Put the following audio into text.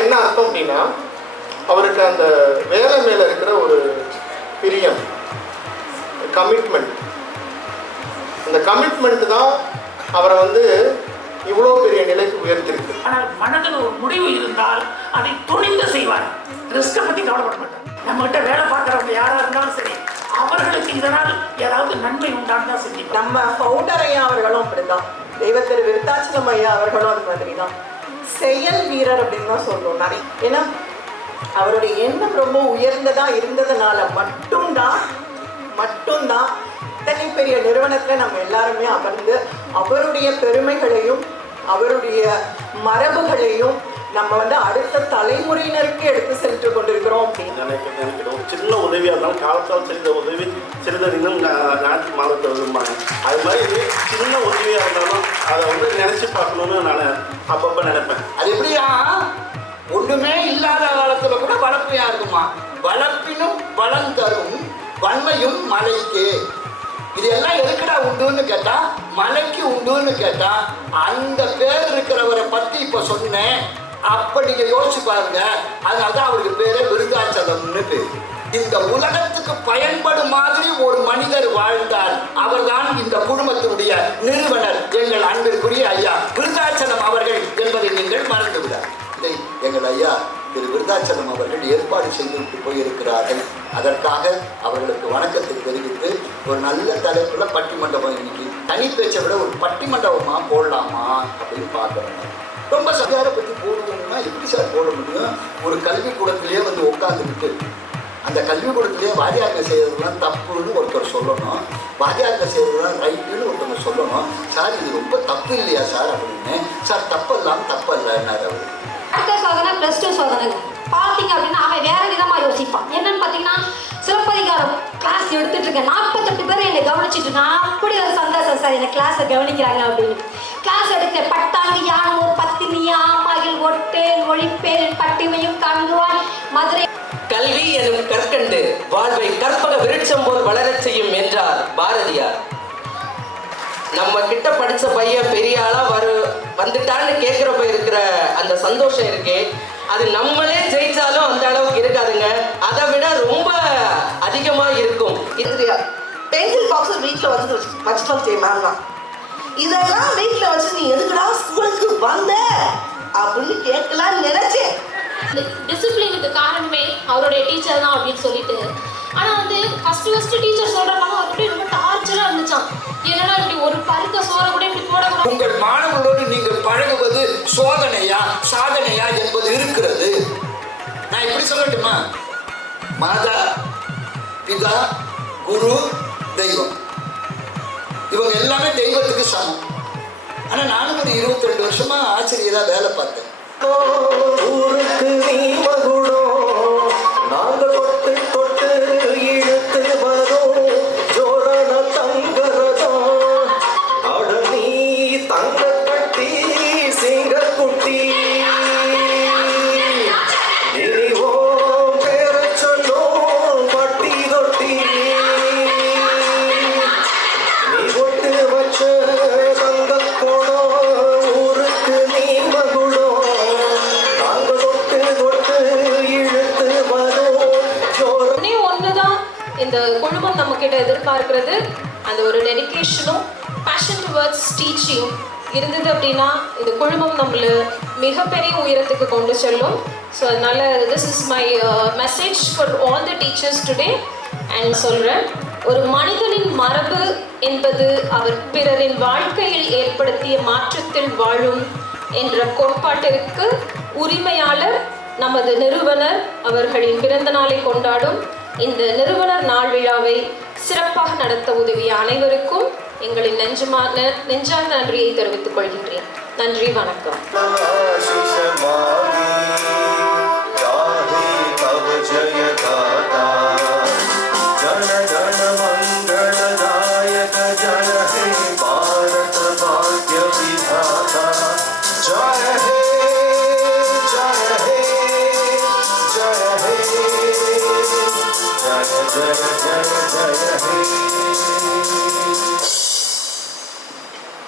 என்ன அர்த்தம் அப்படின்னா, அவருக்கு அந்த வேலை மேல இருக்கிற ஒரு பிரியம், கமிட்மெண்ட், அந்த கமிட்மெண்ட் தான் அவரை வந்து இவ்வளோ பெரிய நிலைக்கு உயர்த்திருக்கு. ஆனால் மனதில் ஒரு முடிவு இருந்தால் அதை துணிந்து செய்வார். ரிஸ்கை பற்றி கவலைப்பட மாட்டார். நம்மகிட்ட வேலை பார்க்குறவங்க யாராக இருந்தாலும் சரி, அவர்களுக்கு இதனால் ஏதாவது நன்மை உண்டான்னு தான் செஞ்சு. நம்ம ஃபவுண்டர் ஐயா அவர்களும் அப்படிதான், தெய்வத்திரு விருத்தாச்சலம் ஐயா அவர்களும் அது மாதிரி தான் செயல் வீரர் அப்படின்னு தான் சொல்லுவோம் நிறைய. ஏன்னா அவருடைய எண்ணம் ரொம்ப உயர்ந்ததா இருந்ததுனால மட்டும்தான் இத்தனை பெரிய நிறுவனத்தில் நம்ம எல்லாருமே அமர்ந்து அவருடைய பெருமைகளையும் அவருடைய மரபுகளையும் நம்ம வந்து அடுத்த தலைமுறையினருக்கு எடுத்து சென்று கொண்டிருக்கிறோம் அப்படின்னு நினைக்கிறோம். சின்ன உதவியாக இருந்தாலும் காலத்தால் செய்த உதவி சிறிதறினும் ஞாயிற்று மாதத்தை விரும்பாங்க. அது மாதிரி சின்ன உதவியாக இருந்தாலும் அதை வந்து நினைச்சு பார்க்கணும்னு நான் அப்பப்போ நினைப்பேன். அது எப்படியா ஒண்ணுமே இல்லாத காலத்துல கூட வளர்ப்பையா இருக்குமா. வளர்ப்பினும் வளம் தரும் வன்மையும் மலைக்கு. இது எல்லாம் எதுக்குடா உண்டுன்னு கேட்டா, மலைக்கு உண்டுன்னு கேட்டா, அந்த பேர் இருக்கிறவரை பத்தி இப்ப சொன்னேன். அப்ப நீங்க யோசிச்சு பாருங்க. அதனாலதான் அவருக்கு பேரே விருத்தாச்சலம்னு பேரு. இந்த உலகத்துக்கு பயன்படும் மாதிரி ஒரு மனிதர் வாழ்ந்தார். அவர்தான் இந்த குடும்பத்தினுடைய நிறுவனர், எங்கள் அன்பிற்குரிய ஐயா விருத்தாச்சலம் அவர்கள் என்பதை நீங்கள் மறந்துவிடார். இதை எங்கள் ஐயா திரு விருத்தாச்சலம் அவர்கள் ஏற்பாடு செய்துவிட்டு போயிருக்கிறார்கள். அதற்காக அவர்களுக்கு வணக்கத்தை தெரிவித்து ஒரு நல்ல தலைப்புல பட்டிமண்டபம், இன்னைக்கு தனி பேச்சை விட ஒரு பட்டிமண்டபமா போடலாமா அப்படின்னு பார்க்கணும். ரொம்ப சரியாரை பற்றி போடுவோம்னா எப்படி சார் போட முடியும்? ஒரு கல்விக்கூடத்திலேயே வந்து உட்காந்துக்கிட்டு அந்த கல்விக்கூடத்திலேயே வாத்தியார்கள் செய்யறதுலாம் தப்புன்னு ஒருத்தர் சொல்லணும், வாத்தியார்கள் செய்யறதுலாம் ரைட்டுன்னு ஒருத்தவங்க சொல்லணும். சார் இது ரொம்ப தப்பு இல்லையா சார் அப்படின்னு. சார் தப்பெல்லாம் தப்பல்லன்னாரு அவர். அடுத்த சோதனை +2 சோதனைங்க. பார்த்தீங்க அப்படின்னா அவன் வேற விதமா யோசிப்பான். என்னன்னு பார்த்தீங்கன்னா, சிலப்பதிகாரம் கிளாஸ் எடுத்துட்டு இருக்கேன், 48 பேர் என்னை கவனிச்சுட்டு இருக்கான். அப்படி ஒரு சந்தோஷம் சார், என்னை கிளாஸை கவனிக்கிறாங்க அப்படின்னு. கிளாஸ் எடுக்க பட்டாங்கு யானூர் பத்தினி ஆமாயில் ஒட்டேன் ஒழிப்பேன் பட்டிமையும் காண்குவான் மதுரை. கல்வி எனும் கற்கண்டு வாழ்வை கற்பக விருட்சம் போல் வளரச் செய்யும் என்றார் பாரதியார். நம்ம கிட்ட படிச்ச பையன் பெரிய ஆளா வந்துட்டான்னு கேட்கிறப்ப இருக்கிற அந்த சந்தோஷம் இருக்கே, அது நம்மளே ஜெயிச்சாலும் அந்த அளவுக்கு இருக்காதுங்க, அதை விட ரொம்ப அதிகமா இருக்கும். பென்சில் பாக்ஸ் வீட்டில் வச்சுட்டு மேம், இதெல்லாம் வீட்டில் வச்சு நீ எதுக்குடா ஸ்கூலுக்கு வந்த அப்படின்னு கேட்கலான்னு நினைச்சேன். டிசிப்ளினுக்கு காரணமே அவருடைய டீச்சர் தான் அப்படின்னு சொல்லிட்டு. ஆனால் வந்து ஃபர்ஸ்ட் டீச்சர் சொல்கிறப்ப அவர்கிட்ட ரொம்ப டார்ச்சராக இருந்துச்சான். என்னன்னா இப்படி ஒரு பருக்க சோறை கூட இப்படி போடக்கூடாது. உங்கள் மாணவர்களோடு நீங்கள் பழகுவது சோதனையா சாதனையா என்பது இருக்கிறது. நான் இப்படி சொல்லட்டுமா? மாதா பிதா குரு தெய்வம், இவங்க எல்லாமே தெய்வத்துக்கு சமம். ஆனா நானும் ஒரு 22 வருஷமா ஆசிரியரா வேலை பார்த்தேன். ஊருக்கு நீ மகுடோ நாங்க தொட்டு தொட்டு இழுத்து வரும் ஜோரான தங்கரதோ அட நீ தங்க கட்டி சிங்க குட்டி இனிவோ பேர சொல்லோ பட்டி தொட்டி நீ ஒட்டு அந்த ஒரு டெடிகேஷனும் பேஷன் டுவர்ட்ஸ் டீச்சிங் இருந்தது அப்படின்னா இந்த குழுமம் நம்மளை மிகப்பெரிய உயரத்துக்கு கொண்டு செல்லும். ஸோ அதனால this is my message for all the teachers today. And சொல்கிறேன், ஒரு மனிதனின் மரபு என்பது அவர் பிறரின் வாழ்க்கையில் ஏற்படுத்திய மாற்றத்தில் வாழும் என்ற கோட்பாட்டிற்கு உரிமையாளர் நமது நிறுவனர் அவர்களின் பிறந்த நாளை கொண்டாடும் இந்த நிறுவனர் நாள் விழாவை சிறப்பாக நடத்த உதவிய அனைவருக்கும் எங்களின் நெஞ்சார்ந்த நன்றியை தெரிவித்துக் கொள்கின்றேன். நன்றி, வணக்கம்.